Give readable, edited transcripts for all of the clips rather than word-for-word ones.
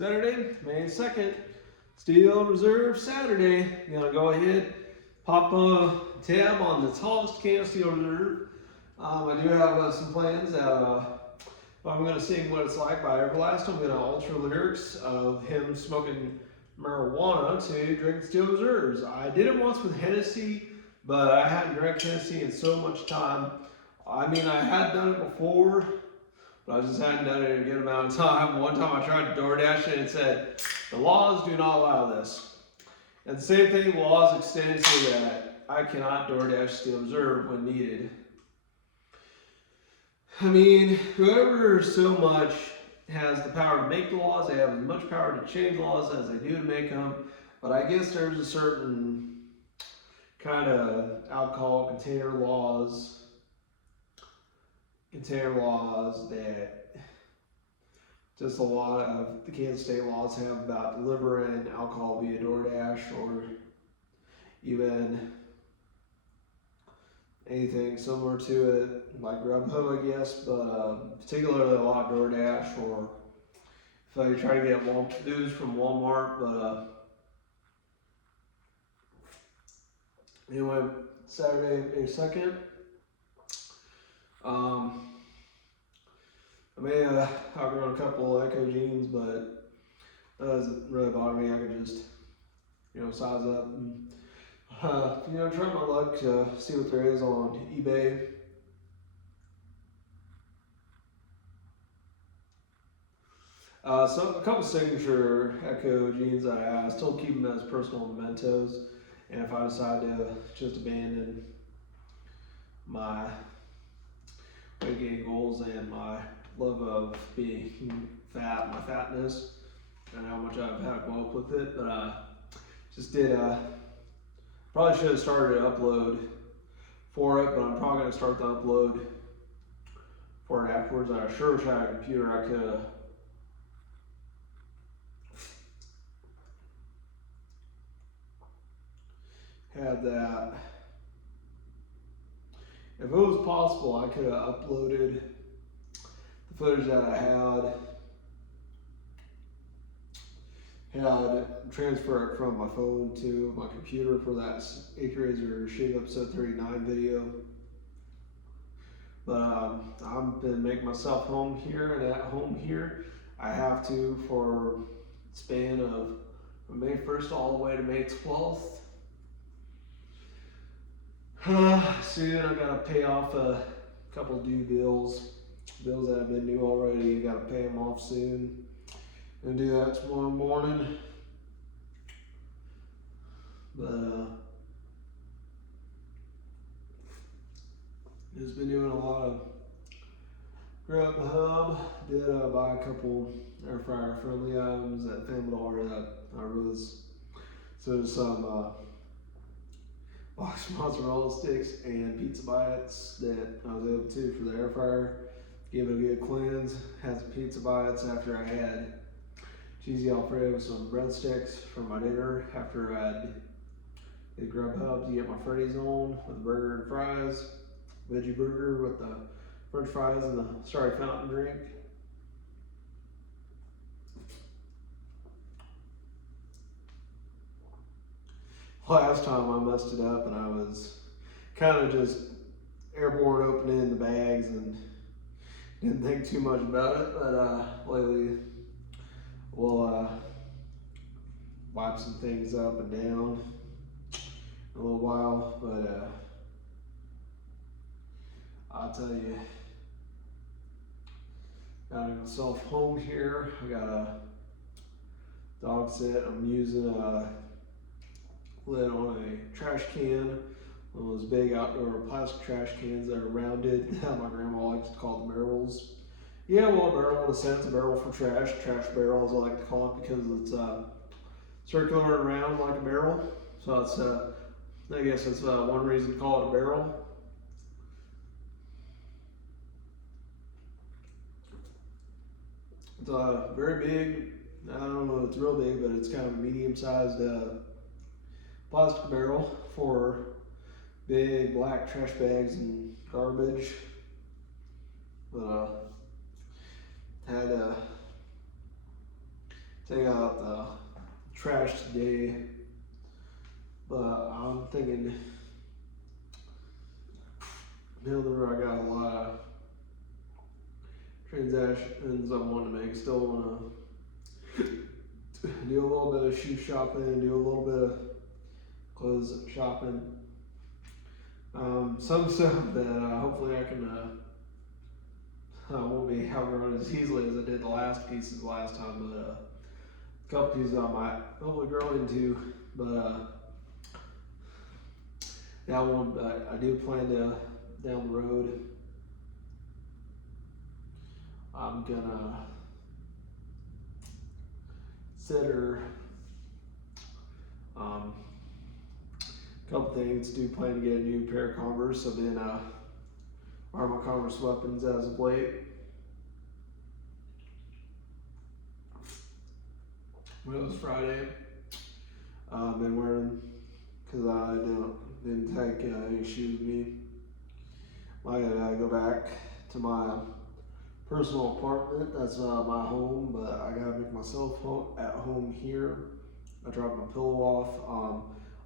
Saturday, May 2nd, Steel Reserve Saturday. I'm gonna go ahead, pop a tab on the tallest can of Steel Reserve. I do have some plans that I'm gonna sing What It's Like by Everlast. I'm gonna alter lyrics of him smoking marijuana to drink Steel Reserves. I did it once with Hennessy, but I hadn't drank Hennessy in so much time. I mean, I had done it before, but I just hadn't done it in a good amount of time. One time I tried to DoorDash it and it said, the laws do not allow this. And the same thing, laws extend to that I cannot DoorDash Steel Reserve when needed. I mean, whoever so much has the power to make the laws, they have as much power to change laws as they do to make them. But I guess there's a certain kind of alcohol container laws that just a lot of the Kansas state laws have about delivering alcohol via DoorDash or even anything similar to it, like Grubhub, I guess, but particularly a lot of DoorDash, or if you try to get news from Walmart, but anyway, Saturday, May 2nd. I may outgrown a couple of Echo jeans, but that doesn't really bother me. I could just, size up and, try my luck to see what there is on eBay. So a couple signature Echo jeans that I have, I still keep them as personal mementos. And if I decide to just abandon my weight gain goals and my love of being fat, my fatness, and how much I've had to go up with it, but I just did, probably should have started an upload for it, but I'm probably going to start the upload for it afterwards. I sure wish I had a computer I could have had that. If it was possible, I could have uploaded the footage that I had transfer it from my phone to my computer for that Acraiser Shave Episode 39 video. But I've been making myself home here, and at home here, I have to for a span of May 1st all the way to May 12th. Soon I gotta pay off a couple due bills that have been due already. I gotta pay them off soon. Gonna do that tomorrow morning. But just been doing a lot of Grubhub. Did buy a couple air fryer friendly items at Family Dollar that I was. So some box mozzarella sticks and pizza bites that I was able to for the air fryer. Give it a good cleanse. Had some pizza bites after I had cheesy Alfredo with some breadsticks for my dinner after I did Grubhub to get my Freddy's on with a burger and fries, veggie burger with the french fries and the Starry Fountain drink. Last time I messed it up and I was kind of just airborne opening the bags and didn't think too much about it, but lately we'll wipe some things up and down in a little while, but I'll tell you, got myself home here. I got a dog set. I'm using a lid on a trash can, one of those big outdoor plastic trash cans that are rounded. My grandma likes to call them barrels. Yeah, well, a barrel in a sense, a barrel for trash barrel as I like to call it, because it's circular and round like a barrel. So it's, I guess that's one reason to call it a barrel. It's very big. I don't know if it's real big, but it's kind of a medium-sized plastic barrel for big black trash bags and garbage. But had to take out the trash today, but I'm thinking, I got a lot of transactions I want to make. Still want to do a little bit of shoe shopping, do a little bit of clothes shopping. Some stuff that hopefully I won't be outgrowing as easily as I did the last pieces last time, but a couple pieces I might hopefully grow into. But that one, I do plan to, down the road, I'm gonna consider a couple things. Do plan to get a new pair of Converse. I've been wearing my Converse weapons as of late. It was Friday. I've been wearing, because I didn't take any shoes with me. I gotta go back to my personal apartment. That's my home, but I gotta make myself at home here. I dropped my pillow off.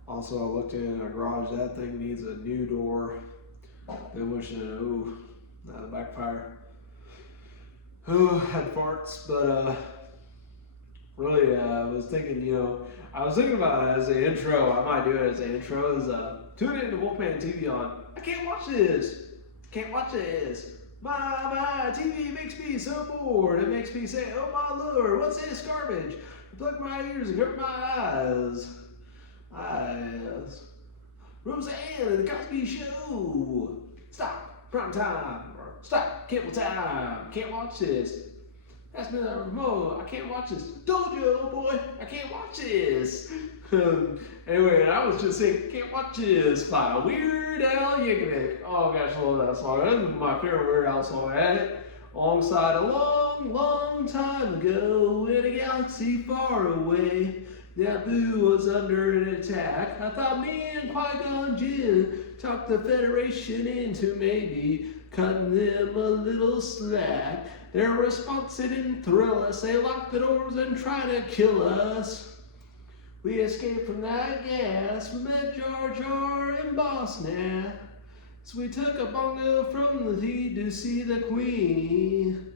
Also, I looked in a garage. That thing needs a new door. Been wishing, that backfire. Had farts, but really, I was thinking, about it as an intro. I might do it as an intro. Is tune into Wolfman TV on. I can't watch this. Can't watch this. My TV makes me so bored. It makes me say, oh my lord, what's this garbage? I plug my ears and cover my eyes. Roseanne and the Cosby Show. Stop. Prime time. Or stop. Cable time. Can't watch this. Pass me that remote. I can't watch this. Told you, oh boy. I can't watch this. Anyway, I was just saying, can't watch this by Weird Al Yankovic. Oh gosh, I love that song. That's my favorite Weird Al song. I had it alongside a long, long time ago in a galaxy far away. Naboo was under an attack. I thought me and Qui-Gon Jinn talked the Federation into maybe cutting them a little slack. Their response didn't thrill us. They locked the doors and tried to kill us. We escaped from that gas. We met Jar Jar and Boss Nass. So we took a bongo from the lead to see the Queen.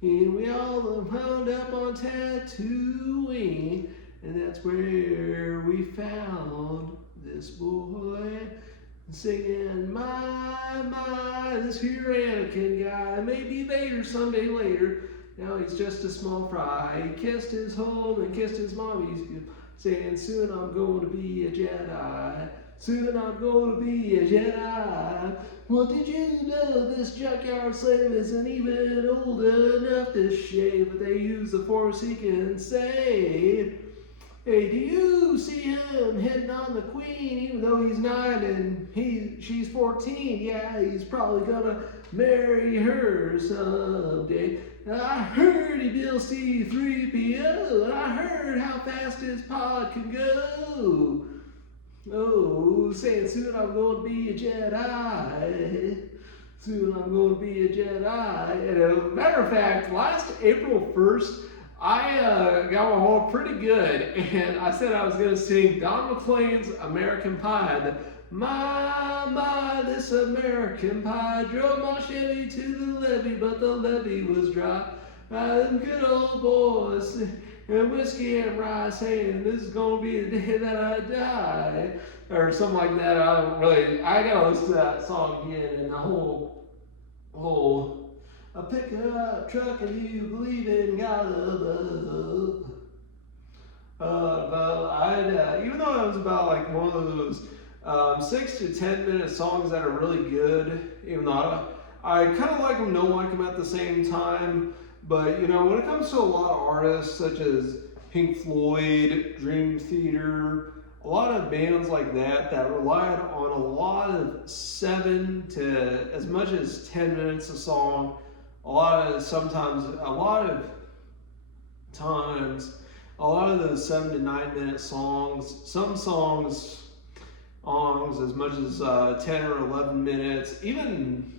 And we all wound up on Tatooine. And that's where we found this boy singing, my, this here Anakin guy. Maybe Vader someday later. Now he's just a small fry. He kissed his home and kissed his mommy, saying, soon I'm going to be a Jedi. Soon I'm going to be a Jedi. Well, did you know this junkyard slave isn't even old enough to shave, but they use the Force he can save. Hey, do you see him hitting on the Queen, even though he's 9 and she's 14? Yeah, he's probably gonna marry her someday. I heard he built C-3PO, and I heard how fast his pod can go. Oh, saying soon I'm going to be a Jedi. Soon I'm going to be a Jedi. And as a matter of fact, last April 1st, I got my home pretty good, and I said I was going to sing Don McLean's American Pie. My, this American Pie drove my Chevy to the levee, but the levee was dry. Them good old boys and whiskey and rye saying this is going to be the day that I die, or something like that. I got to listen to that song again, and the whole a pickup truck and you believe in God above. Even though it was about like one of those 6 to 10 minute songs that are really good, even though I kind of like them, don't like them at the same time. But when it comes to a lot of artists such as Pink Floyd, Dream Theater, a lot of bands like that relied on a lot of 7 to as much as 10 minutes a song. A lot of those 7 to 9 minute songs, some songs as much as 10 or 11 minutes, even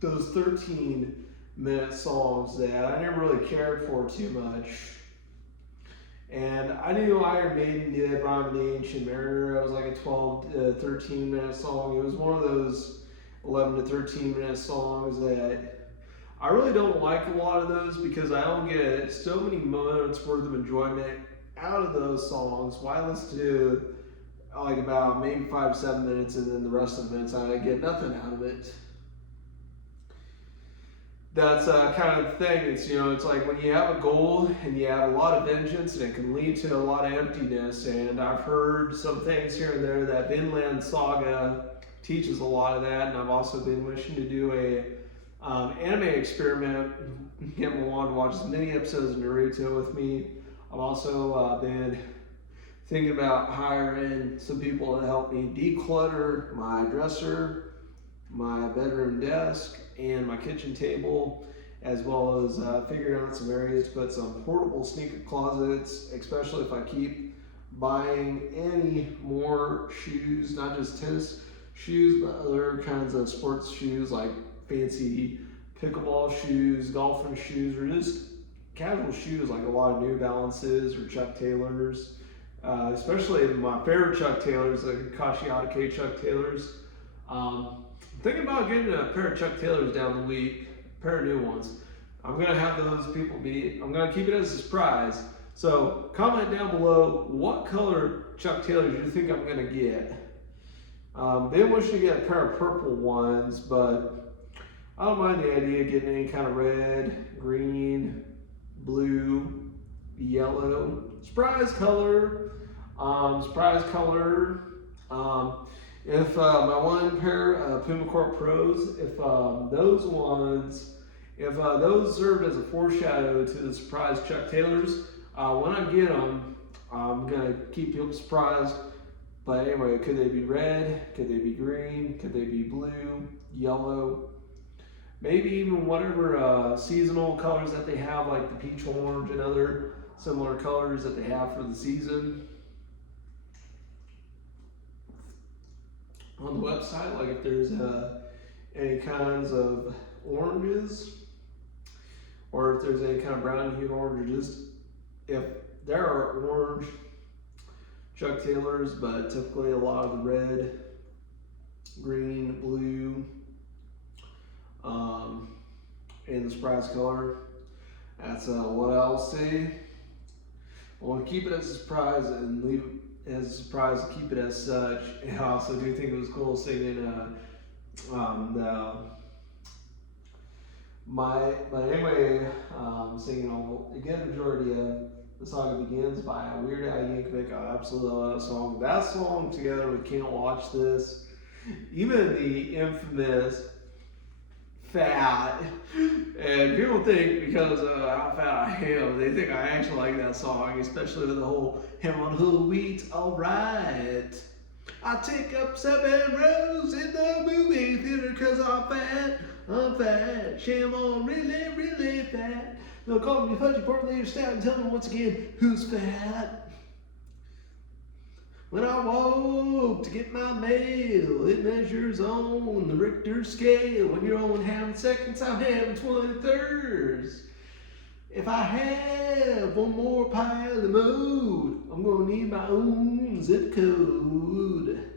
those 13 minute songs that I never really cared for too much. And I knew Iron Maiden did Rhyme of the Ancient Mariner. It was like a 12 to 13 minute song. It was one of those 11 to 13 minute songs that I really don't like a lot of those because I don't get so many moments worth of enjoyment out of those songs. Why listen to like about maybe 5 to 7 minutes and then the rest of the minutes I get nothing out of it? That's kind of the thing. It's, you know, it's like when you have a goal and you have a lot of vengeance, and it can lead to a lot of emptiness. And I've heard some things here and there that Vinland Saga teaches a lot of that. And I've also been wishing to do a anime experiment, get Milan to watch as many episodes of Naruto with me. I've also been thinking about hiring some people to help me declutter my dresser, my bedroom desk, and my kitchen table, as well as figuring out some areas to put some portable sneaker closets, especially if I keep buying any more shoes, not just tennis shoes, but other kinds of sports shoes like fancy pickleball shoes, golfing shoes, or just casual shoes like a lot of New Balances or Chuck Taylors. Especially my favorite Chuck Taylors, like Kashiatake Chuck Taylors. Thinking about getting a pair of Chuck Taylors down the week, a pair of new ones. I'm gonna have those people I'm gonna keep it as a surprise. So comment down below what color Chuck Taylors you think I'm gonna get. They wish to get a pair of purple ones, but I don't mind the idea of getting any kind of red, green, blue, yellow, surprise color. If my one pair of Puma Corp Pros, if those served as a foreshadow to the surprise Chuck Taylors, when I get them, I'm gonna keep people surprised. But anyway, could they be red? Could they be green? Could they be blue, yellow? Maybe even whatever seasonal colors that they have, like the peach orange and other similar colors that they have for the season. On the website, like if there's any kinds of oranges, or if there's any kind of brown hued oranges, if there are orange Chuck Taylors, but typically a lot of the red, green, blue, and the surprise color. That's what I'll say. I want to keep it as a surprise and leave it as a surprise and keep it as such. And I also do think it was cool singing singing again the majority of the song begins by Weird Al Yankovic. I absolutely love that song. That song together with Can't Watch This, even the infamous Fat, and people think because of how fat I am, they think I actually like that song, especially with the whole "Him on who eats alright." I take up 7 rows in the movie theater cause I'm fat, shame on really, really fat. They'll call me fudgy, portly, or stout and tell me once again who's fat. When I woke to get my mail, it measures on the Richter scale. When you're only having seconds, I'm having 23rds. If I have one more pile of mold, I'm gonna need my own zip code.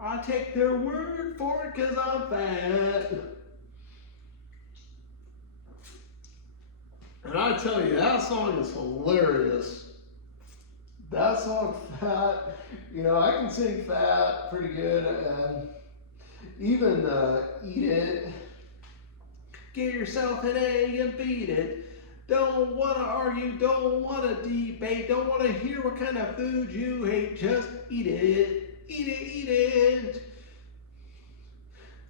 I take their word for it cause I'm fat. And I tell you, that song is hilarious. That song, Fat, you know, I can sing Fat pretty good, and even Eat It. Get yourself an egg and beat it. Don't want to argue, don't want to debate, don't want to hear what kind of food you hate, just eat it, eat it, eat it.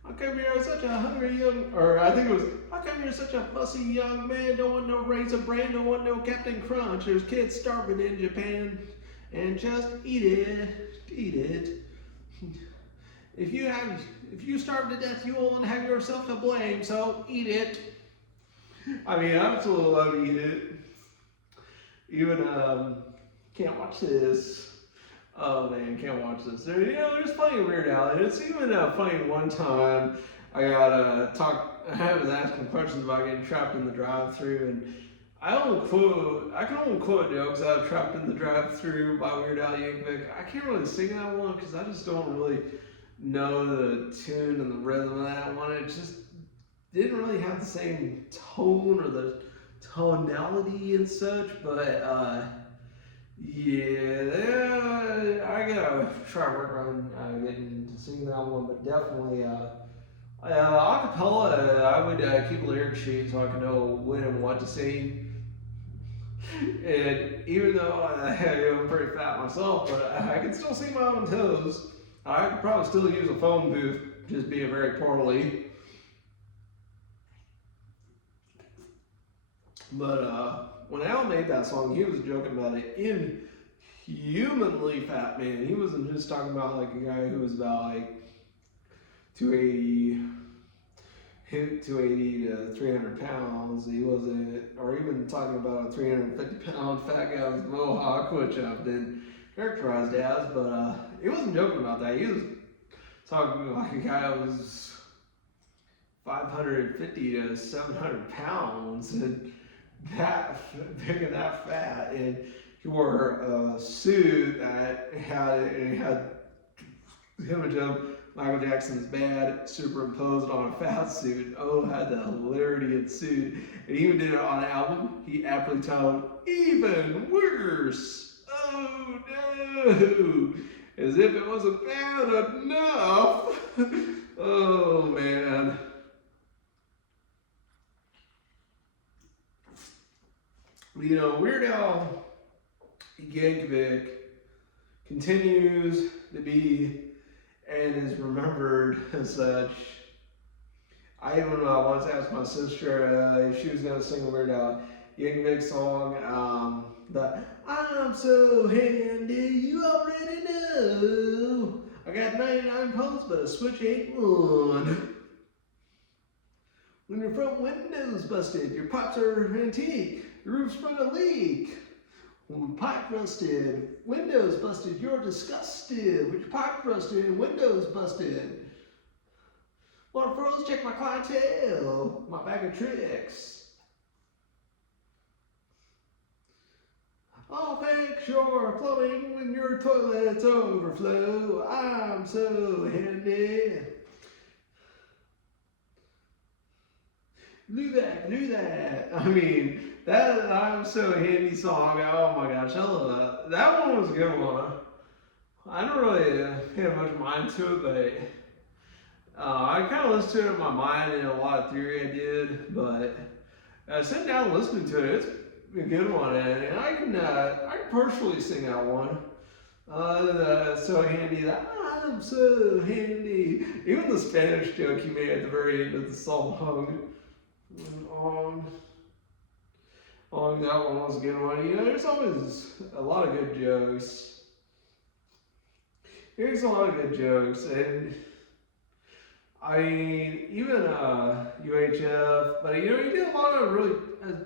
How come you're such a hungry young, or I think it was, how come you're such a fussy young man, don't want no Raisin Bran, don't want no Captain Crunch, there's kids starving in Japan, and just eat it, eat it. If you starve to death, you won't have yourself to blame, so eat it. I mean, I absolutely love Eat It. Even, Can't Watch This. Oh man, Can't Watch This. There's plenty of Weird Al. It's even funny one time I was asking questions about getting trapped in the drive-thru, and I can only quote jokes out of Trapped in the Drive-Thru by Weird Al Yankovic. I can't really sing that one because I just don't really know the tune and the rhythm of that one. It just didn't really have the same tone or the tonality and such, but yeah, I gotta try to work on getting to sing that one, but definitely acapella, I would keep a lyric sheet so I can know when and what to sing. And even though I'm pretty fat myself, but I can still see my own toes. I could probably still use a phone booth, just being very poorly. But when Al made that song, he was joking about an inhumanly fat man. He wasn't just talking about like a guy who was about like 280 to 300 pounds. He wasn't, or even talking about a 350 pound fat guy with a mohawk, which I've been characterized as, but he wasn't joking about that. He was talking like a guy who was 550 to 700 pounds and that big and that fat, and he wore a suit that had image of Michael Jackson's Bad superimposed on a fat suit. Oh, had the hilarity ensued. And even did it on an album he aptly titled Even Worse. Oh no! As if it wasn't bad enough. Oh man. You know, Weird Al Yankovic continues to be and is remembered as such. I even once asked my sister if she was going to sing a Weird Al Yankovic song. The I'm so handy, you already know. I got 99 pulls, but a switch ain't one. When your front window's busted, your pipes are antique, your roof's sprung a leak. When pipe rusted, windows busted, you're disgusted. With your pipe rusted and windows busted. Water froze, check my clientele, my bag of tricks. I'll fix your plumbing when your toilets overflow. I'm so handy. Do that. I mean, that I'm so handy song. Oh my gosh, I love that. That one was a good one. I don't really pay much mind to it, but I kind of listened to it in my mind and a lot of theory I did. But sitting down and listening to it, it's a good one, and I can partially sing that one. So handy that I'm so handy. Even the Spanish joke he made at the very end of the song. That one was a good one. You know, there's always a lot of good jokes. There's a lot of good jokes, and I mean, even UHF, but you know, he did a lot of really,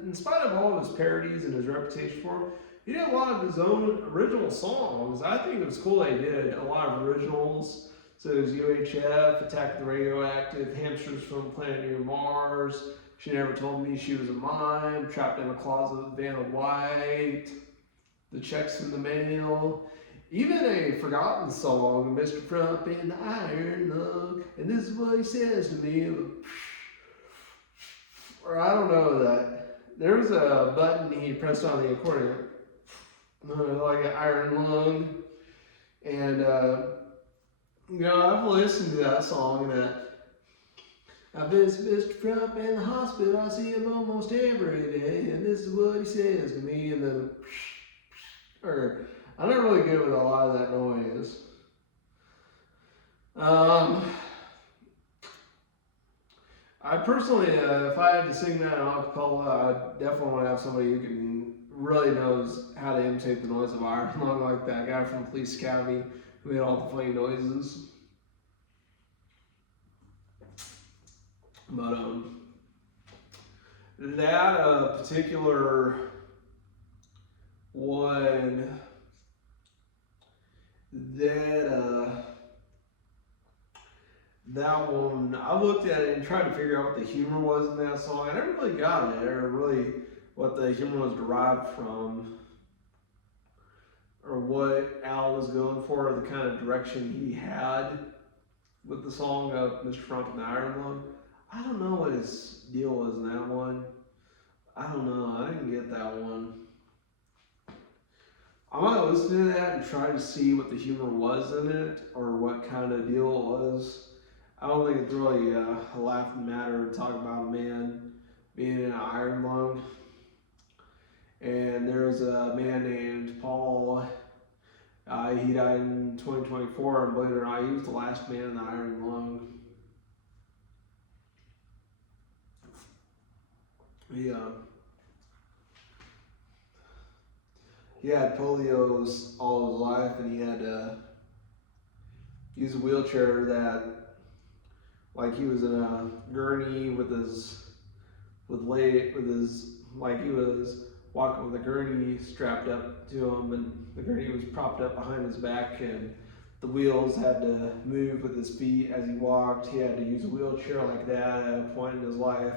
in spite of all of his parodies and his reputation for him, he did a lot of his own original songs. I think it was cool that he did a lot of originals. So it was UHF, Attack of the Radioactive, Hamsters from Planet Near Mars, She Never Told Me She Was a Mime, Trapped in a Closet with Vanna White, The Checks in the Mail, even a forgotten song, Mr. Trump in the Iron Lung, and this is what he says to me, or I don't know that. There was a button he pressed on the accordion, like an iron lung, and you know, I've listened to that song and I visit Mr. Trump in the hospital. I see him almost every day, and this is what he says to me. And then, or I'm not really good with a lot of that noise. I personally, if I had to sing that in acapella, I definitely want to have somebody who can really knows how to imitate the noise of iron lung, like that guy from Police Academy who made all the funny noises. But that particular one, that one, I looked at it and tried to figure out what the humor was in that song. I never really got it, or really what the humor was derived from, or what Al was going for, the kind of direction he had with the song of Mr. Frump and the Iron Lung. I don't know what his deal was in that one. I don't know. I didn't get that one. I might listen to that and try to see what the humor was in it or what kind of deal it was. I don't think it's really a laughing matter to talk about a man being in an iron lung. And there was a man named Paul. He died in 2024, and believe it or not, he was the last man in the iron lung. He had polio all his life, and he had to use a wheelchair that, like, he was in a gurney like he was walking with a gurney strapped up to him, and the gurney was propped up behind his back, and the wheels had to move with his feet as he walked. He had to use a wheelchair like that at a point in his life.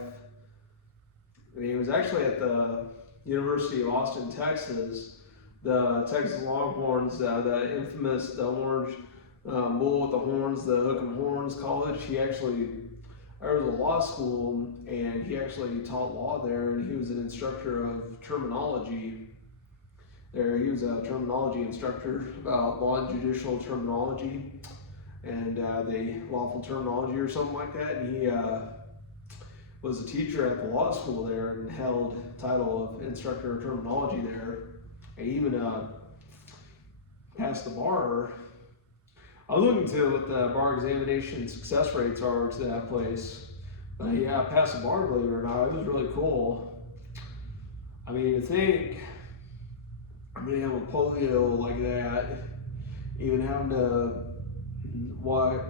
And he was actually at the University of Austin, Texas. The Texas Longhorns, the infamous, the orange bull with the horns, the Hook 'em Horns College. There was a law school, and he actually taught law there, and he was an instructor of terminology there. He was a terminology instructor about law and judicial terminology, and the lawful terminology or something like that. And he was a teacher at the law school there and held the title of instructor of terminology there. And even passed the bar. I was looking to what the bar examination success rates are to that place. But yeah, I passed the bar, believe it or not. It was really cool. I mean, to think, having polio like that, even having to walk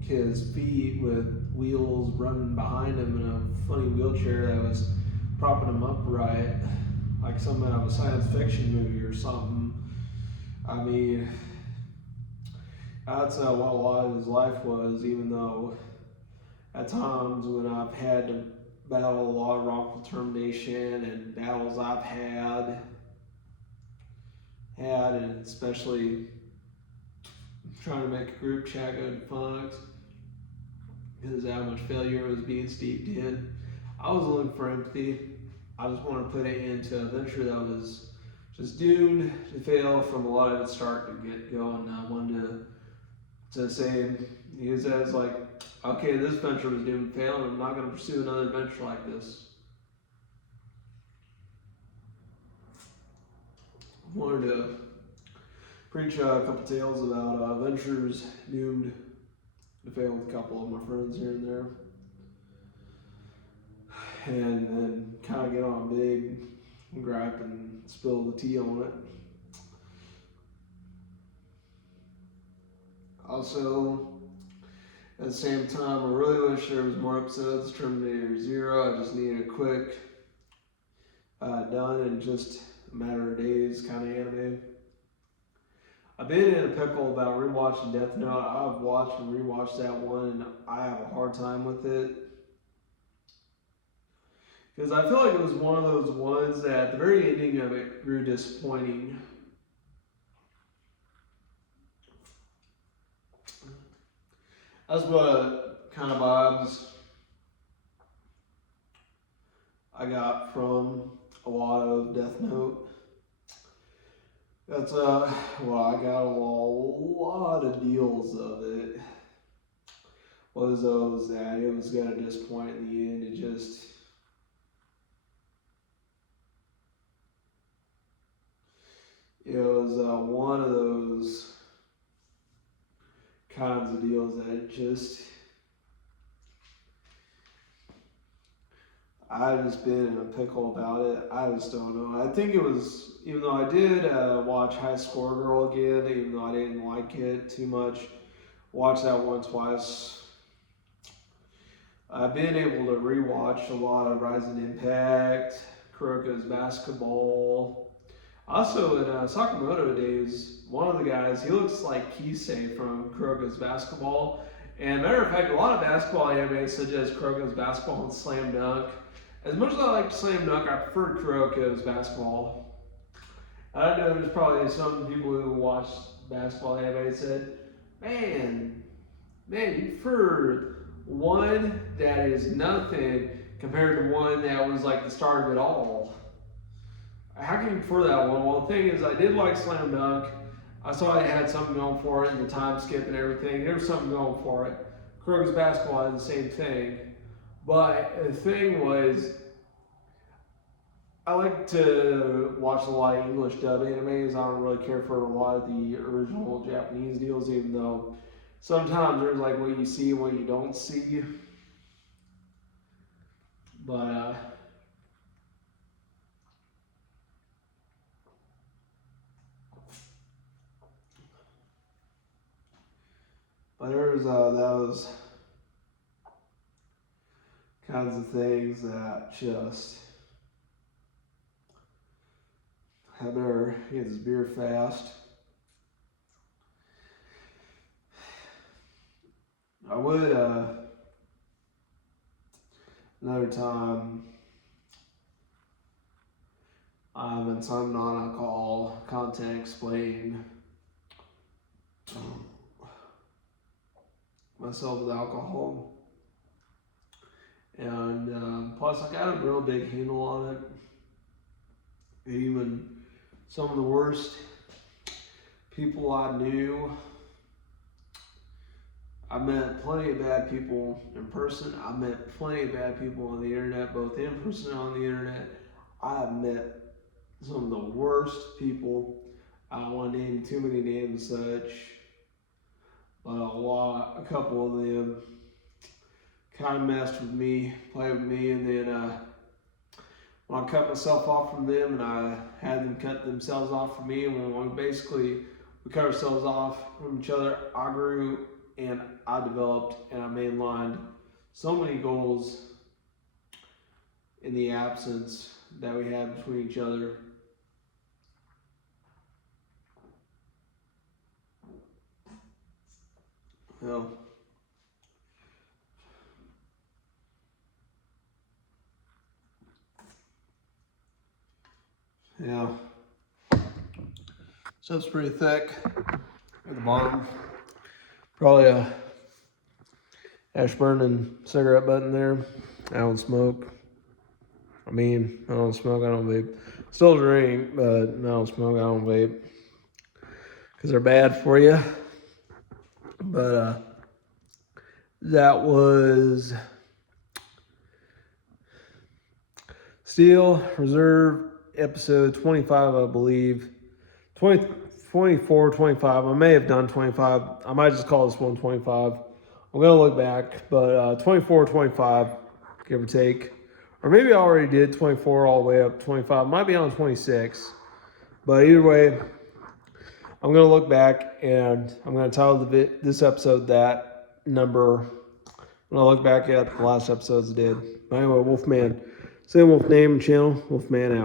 his feet with wheels running behind him in a funny wheelchair that was propping him upright, like some out of a science fiction movie or something. I mean, that's what a lot of his life was, even though at times when I've had to battle a lot of wrongful termination and battles I've had, and especially trying to make a group chat go defunct because of how much failure was being steeped in. I was looking for empathy. I just want to put it into a venture that was just doomed to fail from a lot of its start to get going. I wanted to say, he says, like, okay, this venture was doomed to fail, and I'm not going to pursue another venture like this. I wanted to preach a couple tales about ventures doomed to fail with a couple of my friends here and there. And then kind of get on a big gripe and spill the tea on it. Also, at the same time, I really wish there was more episodes. Terminator Zero, I just need a quick done in just a matter of days kind of anime. I've been in a pickle about rewatching Death Note. I've watched and rewatched that one, and I have a hard time with it. Because I feel like it was one of those ones that at the very ending of it grew disappointing. That's what kind of vibes I got from a lot of Death Note. That's I got a lot of deals of it. Was those that it was gonna disappoint in the end. It was one of those kinds of deals that I've just been in a pickle about it. I just don't know. I think it was, even though I did watch High Score Girl again, even though I didn't like it too much, watched that one twice. I've been able to rewatch a lot of Rising Impact, Kuroko's Basketball. Also, in Sakamoto days, one of the guys, he looks like Kisei from Kuroko's Basketball. And matter of fact, a lot of basketball anime, such as Kuroko's Basketball and Slam Dunk, as much as I like slam dunk, I prefer Kuroko's basketball. I know there's probably some people who watch basketball anime said, man, you prefer one that is nothing compared to one that was like the start of it all. How can you prefer that one? Well, the thing is, I did like Slam Dunk. I saw it had something going for it, and the time skip and everything. There was something going for it. Kuroko's basketball had the same thing. But the thing was, I like to watch a lot of English dub animes. I don't really care for a lot of the original Japanese deals, even though sometimes there's like what you see and what you don't see. But there's those kinds of things that just I better get this beer fast. I would another time in some non-alcohol content explain myself with alcohol, and plus I got a real big handle on it. Even some of the worst people I knew, I met plenty of bad people in person. I met plenty of bad people on the internet, both in person and on the internet. I have met some of the worst people. I don't want to name too many names and such, but a couple of them kind of messed with me, played with me, and then when I cut myself off from them and I had them cut themselves off from me, and when we cut ourselves off from each other, I grew and I developed and I mainlined so many goals in the absence that we had between each other. Well, yeah, stuff's pretty thick at the bottom. Probably a Ashburn cigarette butt in there. I don't smoke. I don't smoke, I don't vape. Still drink, but I don't smoke, I don't vape. Because they're bad for you. But that was Steel Reserve episode 25, I believe. 24, 25. I may have done 25. I might just call this one 25. I'm going to look back, but 24, 25, give or take. Or maybe I already did 24 all the way up to 25. Might be on 26. But either way, I'm going to look back and I'm going to title this episode that number. When I look back at the last episodes I did. But anyway, Wolfman. Same Wolf name and channel. Wolfman out.